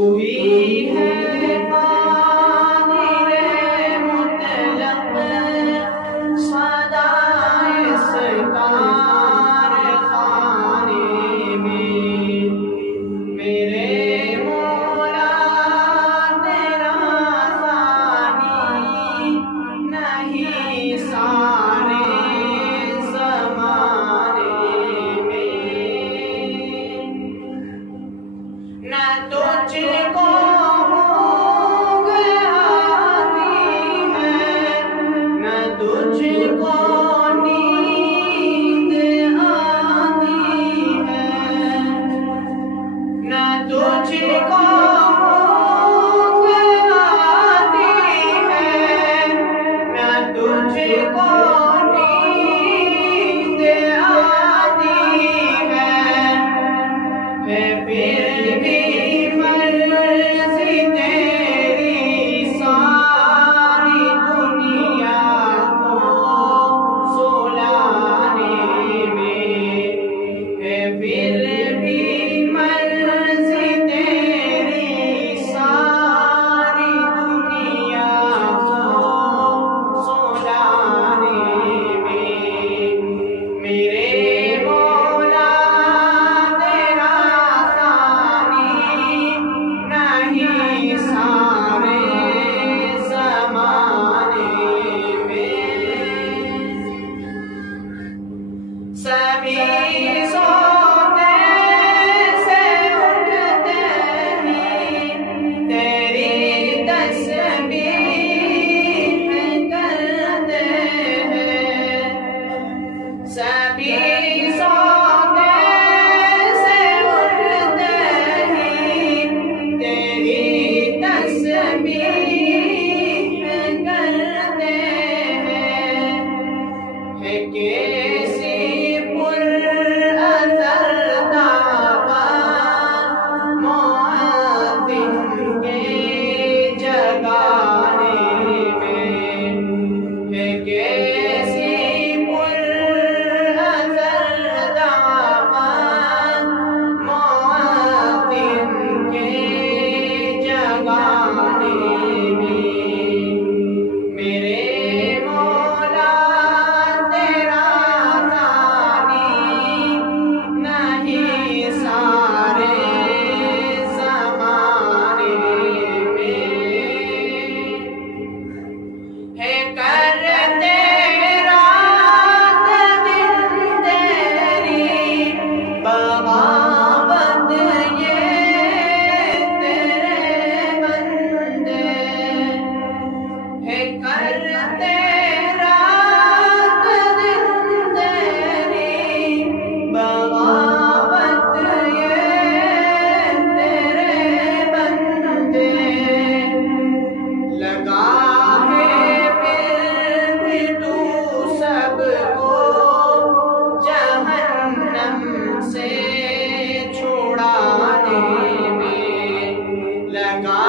ही है कादिर मुतलक सदाए सरकार खाने में। मेरे मोला तेरा सानी नहीं सारे ज़माने में। न तुझको होंगे आती है, न तुझको नींद आती है, न तुझको होंगे आती है, न तुझको नींद आती है फिर भी मर्ज़ी तेरी सारी दुनिया को सुलाने में है। फिर भी मर्ज़ी तेरी सारी दुनिया को सुलाने में। मेरे मोला तेरा सानी नहीं सारे ज़माने में। सभी सोते से उठते ही तेरी तस्बीह करते हैं। सभी सोते से उठते ही तेरी तस्बीह करते हैं। है कैसी पुरअसर दावत मुअद्दिन के जगाने में। है कैसी पुरअसर दावत मुअद्दिन के जगाने में। मेरे मोला तेरा सानी नहीं सारे ज़माने में। है करते रात दिन तेरी बगावत ये तेरे बंदे। है करते रात दिन तेरी बगावत ये तेरे बंदे। लगा है फिर भी तू सबको जहन्नम से छुड़ाने में। लगा